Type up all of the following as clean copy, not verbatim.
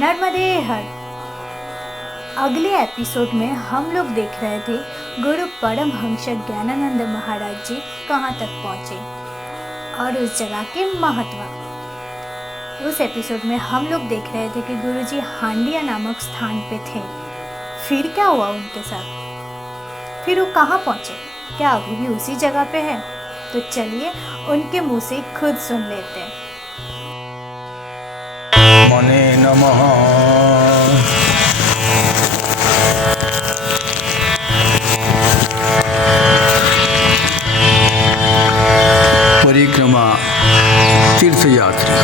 नर्मदे हर। अगले एपिसोड में हम लोग देख रहे थे गुरु परमहंस ज्ञानानंद महाराज जी कहाँ तक पहुँचे और उस जगह के महत्व। उस एपिसोड में हम लोग देख रहे थे कि गुरु जी हांडिया नामक स्थान पे थे। फिर क्या हुआ उनके साथ, फिर वो कहाँ पहुँचे, क्या अभी भी उसी जगह पे है? तो चलिए उनके मुंह से खुद सुन लेते हैं। मने नमः। परिक्रमा तीर्थ यात्री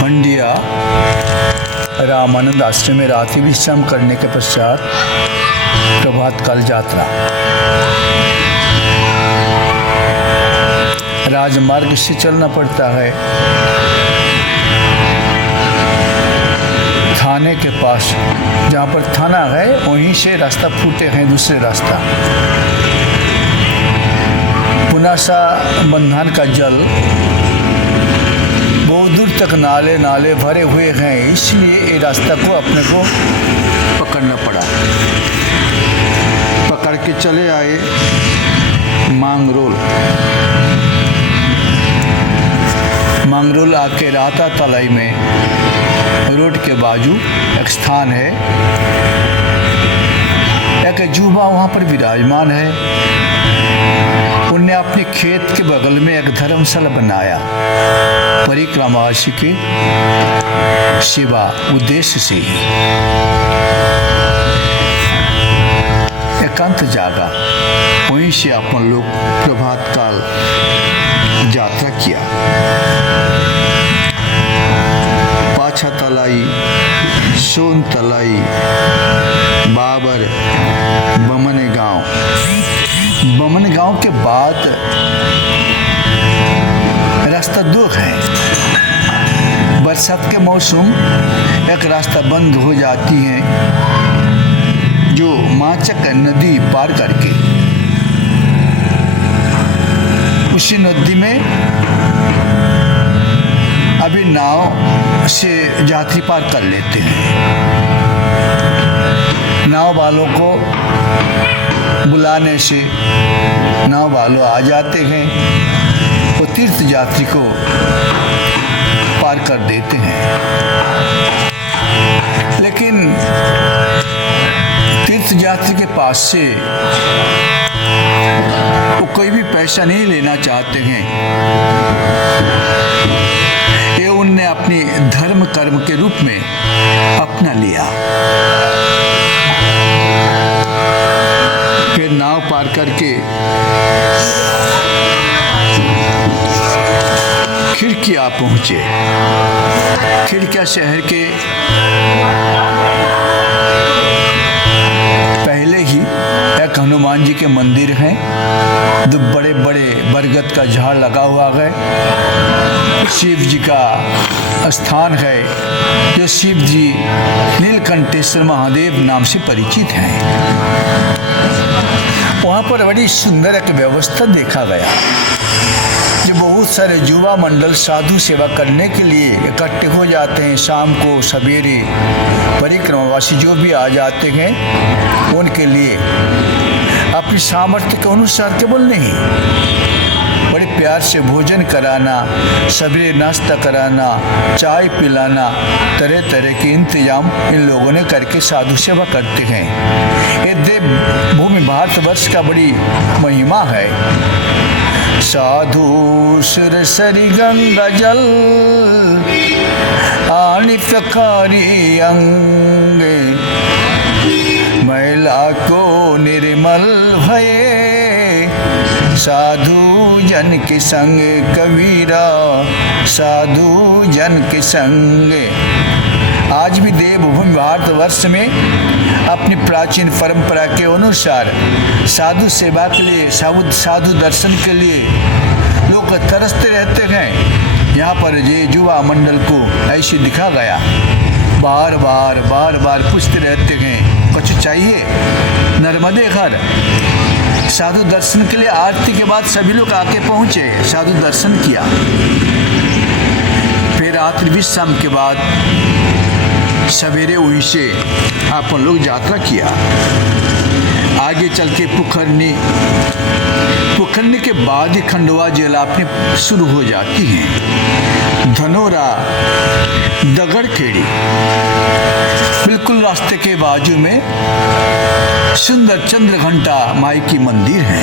हंडिया रामानंद आश्रम में रात्रि विश्राम करने के पश्चात प्रभात काल यात्रा। राजमार्ग से चलना पड़ता है। थाने के पास, जहाँ पर थाना है वहीं से रास्ता फूटे हैं दूसरे रास्ता। पुनासा बंधान का जल बहुत दूर तक नाले नाले भरे हुए हैं, इसलिए ये रास्ता को अपने को पकड़ना पड़ा। पकड़ के चले आए मांगरोल आके राता तलाई में रोड के बाजू एक स्थान है, एक जुबा वहाँ पर विराजमान है। उनने अपने खेत के बगल में एक धर्मशाला बनाया, परिक्रमावासी के सेवा उद्देश्य से ही। एकांत जागा, वहीं से अपन लोग प्रभात काल यात्रा किया। पाछा तलाई, सोन तलाई, बाबर, बमन गांव के बाद रास्ता दो है। बरसात के मौसम एक रास्ता बंद हो जाती है, जो माचक नदी पार करके उसी नदी में अभी नाव से यात्री पार कर लेते हैं। नाव वालों को बुलाने से नाव वालों आ जाते हैं, वो तीर्थ यात्री को पार कर देते हैं। लेकिन तीर्थ यात्री के पास से वो कोई भी पैसा नहीं लेना चाहते हैं। ये उनने अपनी धर्म कर्म के रूप में अपना लिया। फिर नाव पार करके खिड़किया पहुंचे। खिड़किया शहर के पहले ही एक हनुमान जी के मंदिर हैं, दो बड़े बड़े बरगद का झाड़ लगा हुआ है। शिव जी का स्थान है, जो शिव जी नीलकंठेश्वर महादेव नाम से परिचित हैं। वहाँ पर बड़ी सुंदर एक व्यवस्था देखा गया, जो बहुत सारे युवा मंडल साधु सेवा करने के लिए इकट्ठे हो जाते हैं। शाम को सवेरे परिक्रमावासी जो भी आ जाते हैं, उनके लिए अपनी सामर्थ्य के अनुसार केवल नहीं, बड़े प्यार से भोजन कराना, सवेरे नाश्ता कराना, चाय पिलाना, तरह तरह के इंतजाम इन लोगों ने करके साधु सेवा करते हैं। ये देव भूमि भारतवर्ष का बड़ी महिमा है। साधु सुरसरी गंगा जल आनितकारी अंग, महिला को निर्मल भये, साधु जन के संग कबीरा, साधु जन के संग। आज भी देवभूमि भारतवर्ष में अपनी प्राचीन परंपरा के अनुसार साधु सेवा के लिए, साधु दर्शन के लिए लोग तरसते रहते हैं। यहाँ पर ये युवा मंडल को ऐसे दिखा गया, बार बार पूछते रहते हैं कुछ चाहिए। नर्मदे घर साधु दर्शन के लिए आरती के बाद सभी लोग आके पहुँचे, साधु दर्शन किया। रात्रि विश्राम के बाद सवेरे वहीं से अपन लोग यात्रा किया। आगे चल के पुखरनी के बाद ही खंडवा जलापनी शुरू हो जाती हैं। धनोरा, दगड़खेड़ी, बिल्कुल रास्ते के बाजू में सुंदर चंद्रघंटा माई की मंदिर है।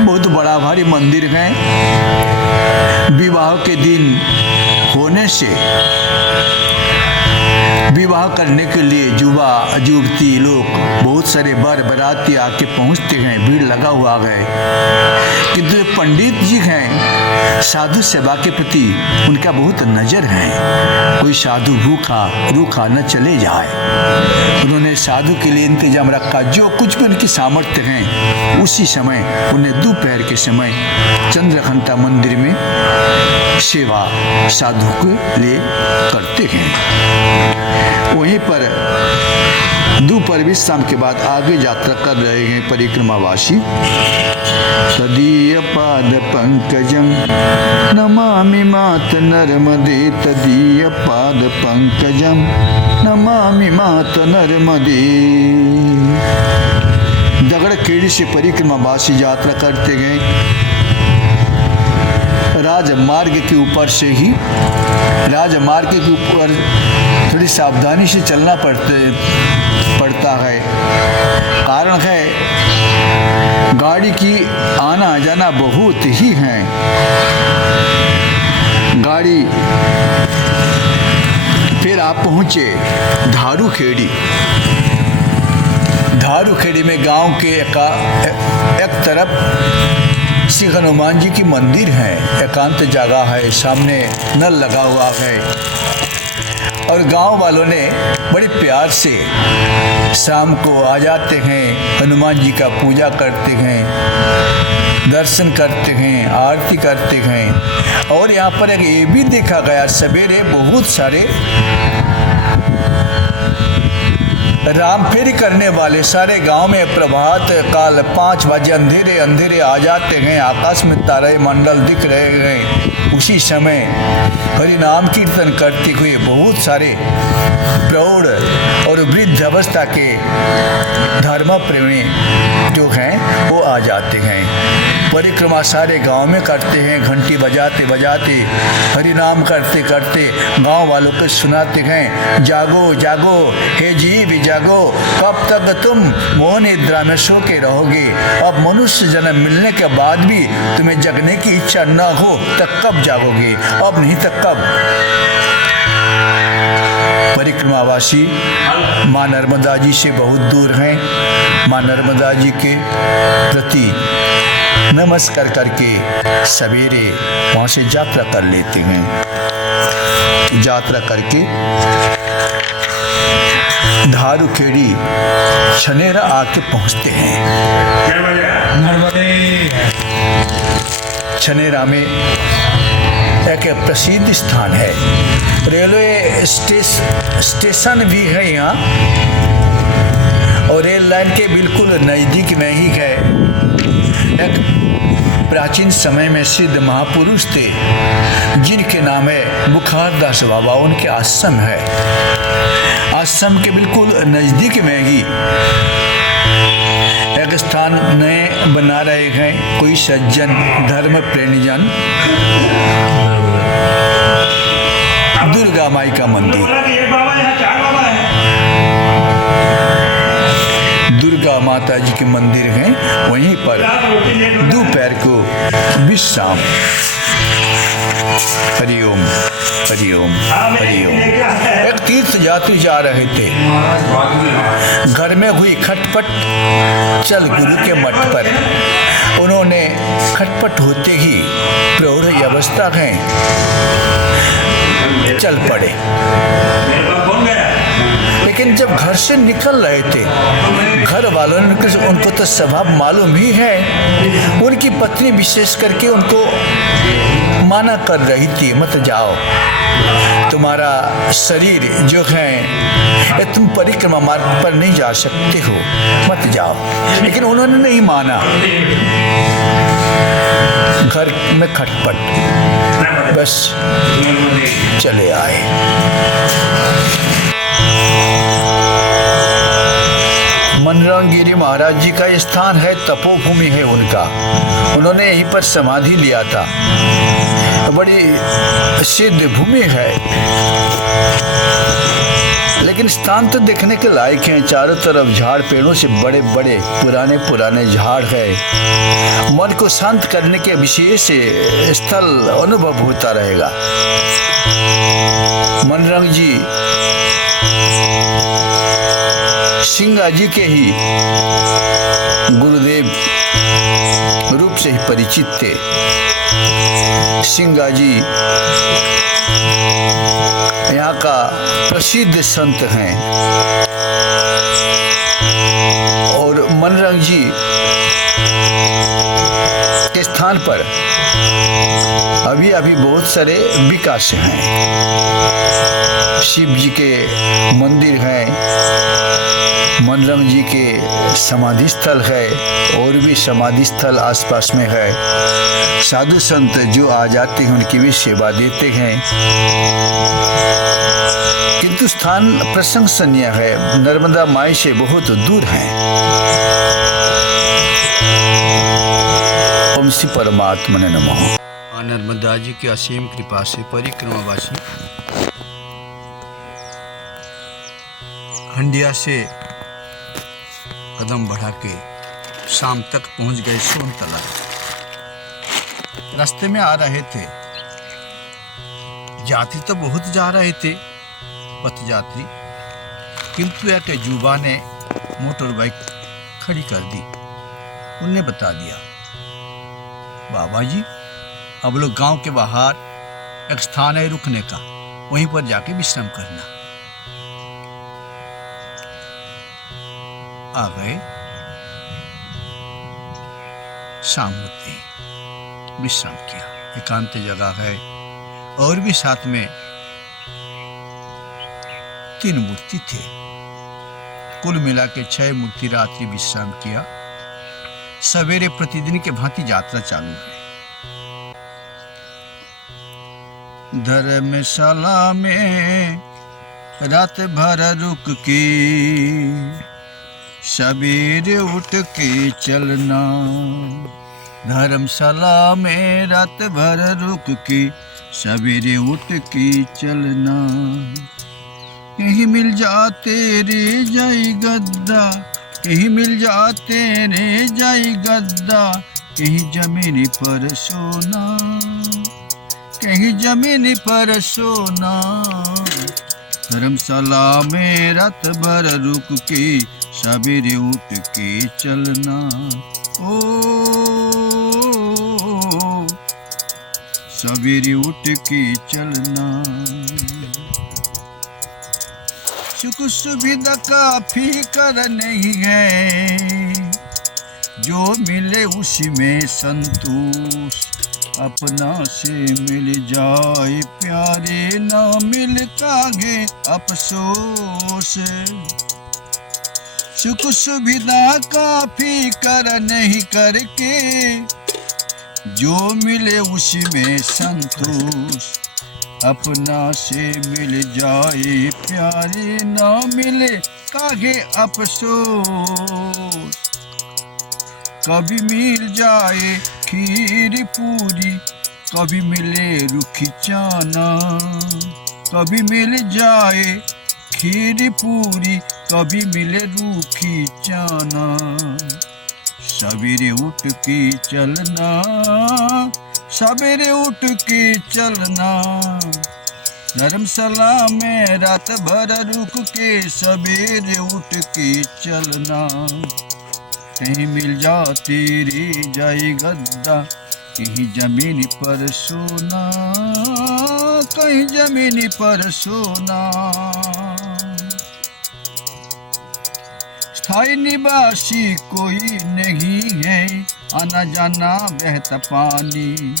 बहुत बड़ा भारी मंदिर है। विवाह के दिन होने से विवाह करने के लिए युवती लोग बहुत सारे बर बराती आके पहुंचते हैं, भीड़ लगा हुआ है। किंतु पंडित जी हैं, साधु सेवा के प्रति उनका बहुत नजर है। कोई साधु भूखा रूखा न चले जाए, उन्होंने साधु के लिए इंतजाम रखा। जो कुछ भी उनकी सामर्थ्य है उसी समय उन्हें दोपहर के समय चंद्रघंटा मंदिर में सेवा साधु के लिए करते हैं। वहीं पर दोपहर विश्राम के बाद आगे यात्रा कर रहे हैं परिक्रमावासी। तदीय पाद पंकजं नमामि मात नर्मदे, तदीय पाद पंकजं नमामि मात नर्मदे। दगड़खेड़ी से परिक्रमावासी यात्रा करते गए। राजमार्ग के ऊपर से ही राजमार्ग के ऊपर थोड़ी सावधानी से चलना पड़ता है। कारण है गाड़ी की आना जाना बहुत ही है। गाड़ी फिर आप पहुँचे धारूखेड़ी में गांव के एक तरफ श्री हनुमान जी की मंदिर है। एकांत जगह है, सामने नल लगा हुआ है और गांव वालों ने बड़े प्यार से शाम को आ जाते हैं, हनुमान जी का पूजा करते हैं, दर्शन करते हैं, आरती करते हैं। और यहाँ पर एक ये भी देखा गया, सवेरे बहुत सारे राम फेरी करने वाले सारे गांव में प्रभात काल 5 बजे अंधेरे आ जाते हैं। आकाश में तारे मंडल दिख रहे हैं। उसी समय हरि नाम कीर्तन करते हुए बहुत सारे प्रौढ़ और वृद्ध अवस्था के धर्म प्रेमी जो हैं वो आ जाते हैं। परिक्रमा सारे गांव में करते हैं, घंटी बजाते हरि नाम करते गांव वालों को सुनाते हैं, जागो जागो हे जीव जागो, कब तक तुम मोह निद्रा में सो के रहोगे। अब मनुष्य जन्म मिलने के बाद भी तुम्हें जगने की इच्छा न हो तब कब जागोगे, अब नहीं तक कब। परिक्रमावासी माँ नर्मदा जी से बहुत दूर हैं। माँ नर्मदा जी के प्रति नमस्कार करके सवेरे वहाँ से यात्रा कर लेते हैं। यात्रा करके धारूखेड़ी छनेरा आके पहुँचते हैं। छनेरा में एक प्रसिद्ध स्थान है, रेलवे स्टेशन भी है यहाँ और रेल लाइन के बिल्कुल नज़दीक में ही है। एक प्राचीन समय में सिद्ध महापुरुष थे जिनके नाम है बुखारदास बाबा, उनके आश्रम है। आश्रम के बिल्कुल नज़दीक में ही एक स्थान नए बना रहे हैं कोई सज्जन धर्म प्रेमीजन, दुर्गा माई का मंदिर। दुर्गा माता जी के मंदिर हैं, वहीं पर दोपहर को विश्राम। हरिओम हरिओम हरिओम। एक तीर्थ यात्री जा रहे थे, घर में हुई खटपट, चल गुरु के मठ पर। उन्होंने खटपट होते ही प्रौढ़ अवस्था है, चल पड़े। लेकिन जब घर से निकल रहे थे, घर वालों ने उनको तो स्वभाव मालूम ही है, उनकी पत्नी विशेष करके उनको माना कर रही थी, मत जाओ, तुम्हारा शरीर जो है तुम परिक्रमा मार्ग पर नहीं जा सकते हो, मत जाओ। लेकिन उन्होंने नहीं माना। घर में खटपट, बस चले आए। मनरंग गिरी महाराज जी का स्थान है, तपोभूमि है उनका। उन्होंने यहीं पर समाधि लिया था। बड़ी सिद्ध भूमि है, लेकिन स्थान तो देखने के लायक हैं। चारों तरफ झाड़ पेड़ों से बड़े बड़े पुराने पुराने झाड़ है। मन को शांत करने के विशेष स्थल अनुभव होता रहेगा। मनरंग जी सिंगा जी के ही गुरुदेव रूप से ही परिचित थे। सिंगा जी यहाँ का प्रसिद्ध संत हैं और मनरंग जी के स्थान पर अभी अभी बहुत सारे विकास हैं। शिव जी के मंदिर हैं, मनरंग जी के समाधि स्थल है और भी समाधि स्थल आसपास में है। साधु संत जो आ जाते हैं उनकी भी सेवा देते हैं। किंतु स्थान प्रशंसनीय है, नर्मदा माई से बहुत दूर है। ओम श्री परमात्मने नमः। नर्मदा जी की असीम कृपा से परिक्रमावासी हंडिया से कदम बढ़ा के शाम तक पहुंच गए सोनतला। रास्ते में आ रहे थे, यात्री तो बहुत जा रहे थे, पथ यात्री, किंतु एक युवा ने मोटर बाइक खड़ी कर दी। उनने बता दिया, बाबा जी अब लोग गांव के बाहर एक स्थान है रुकने का, वहीं पर जाके विश्राम करना। आ गए। शाम होते ही विश्राम किया। एकांत जगह है और भी साथ में 3 मूर्ति थे। कुल मिला के 6 मूर्ति रात्रि विश्राम किया। सवेरे प्रतिदिन के भांति यात्रा चालू है। धर्मशाला में रात भर रुक के सवेरे उठ के चलना। धर्मशाला में रात भर रुक के सवेरे उठ के चलना। कहीं मिल जाते रे जाई गद्दा, कहीं मिल जाते रे जाई गद्दा, कहीं जमीन पर सोना, कहीं जमीन पर सोना। धर्मशाला में रात भर रुक के सवेरे उठ के चलना। ओ सवेरे उठ के चलना। सुख सुविधा का फिकर नहीं है, जो मिले उसी में संतोष। अपना से मिल जाए प्यारे, ना मिल कागे अफसोस। सुख सुविधा का फिकर नहीं करके, जो मिले उसी में संतोष। अपना से मिल जाए प्यारे, ना मिले कागे अफसोस। कभी मिल जाए खीर पूरी, कभी मिले रूखी चाना। कभी मिल जाए खीर पूरी, कभी मिले रूखी चाना। सवेरे उठ के चलना, सवेरे उठ के चलना। धर्मशाला में रात भर रुक के सवेरे उठ के चलना। कहीं मिल जाती रे जाई गद्दा, कहीं जमीन पर सोना, कहीं जमीन पर सोना। स्थायी निवासी कोई नहीं है, आना जाना बहता पानी।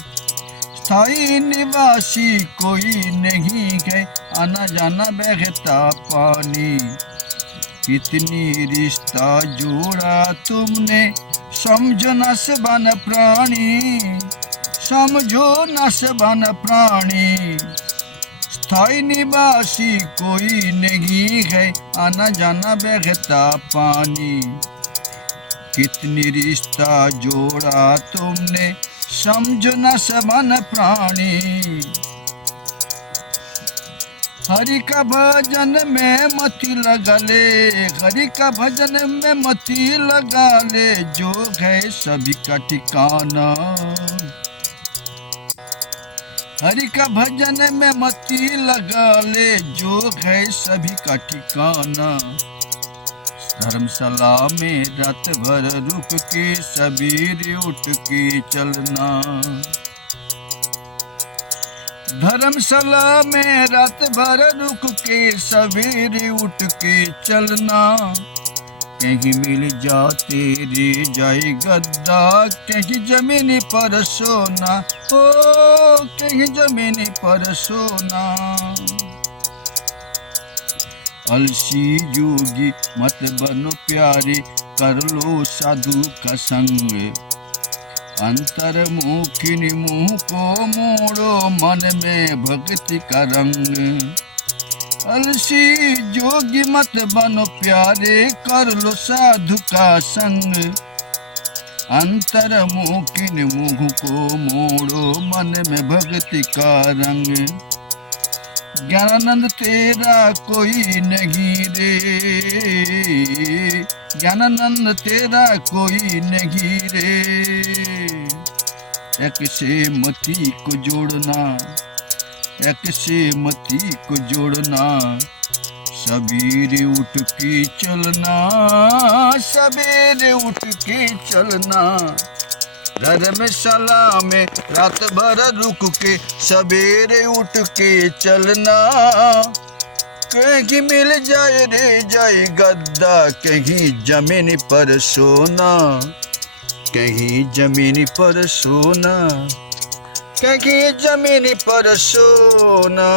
स्थायी निवासी कोई नहीं है, आना जाना बहता पानी। कितनी रिश्ता जोड़ा तुमने, समझो न सबन प्राणी। समझो न सबन प्राणी, स्थायी निवासी कोई नहीं है, आना जाना बहता पानी। कितनी रिश्ता जोड़ा तुमने, समझो न सबन प्राणी। हरि का भजन में मति लगा ले, हरि का भजन में मति लगा ले, जो है सभी का ठिकाना। हरि का भजन में मति लगा ले, जो है सभी का ठिकाना। धर्मशाला में रात भर रुक के, सवेरे उठ के चलना। धर्मशाला में रात भर रुक के, सवेरे उठ के चलना। कहीं मिल जा तेरे जाए गद्दा, कहीं जमीन पर सोना, ओ कहीं जमीन पर सोना। अलसी योगी मत बनो प्यारे, कर लो साधु का संग। अंतर्मुखी मुंह को मोड़ो, मन में भक्ति का रंग। अलसी जोगी मत बनो प्यारे, कर लो साधु का संग। अंतर्मुखी मुंह को मोड़ो, मन में भक्ति का रंग। ज्ञानानंद तेरा कोई नहीं रे, ज्ञानानंद तेरा कोई नहीं रे। एक से मति को जोड़ना, एक से मति को जोड़ना। सवेरे उठ के चलना, सवेरे उठ के चलना। धर्मशाला में रात भर रुक के, सवेरे उठ के चलना। कहीं मिल जाए रे जाए गद्दा, कहीं जमीन पर सोना। कहीं जमीन पर सोना, कहीं जमीन पर सोना।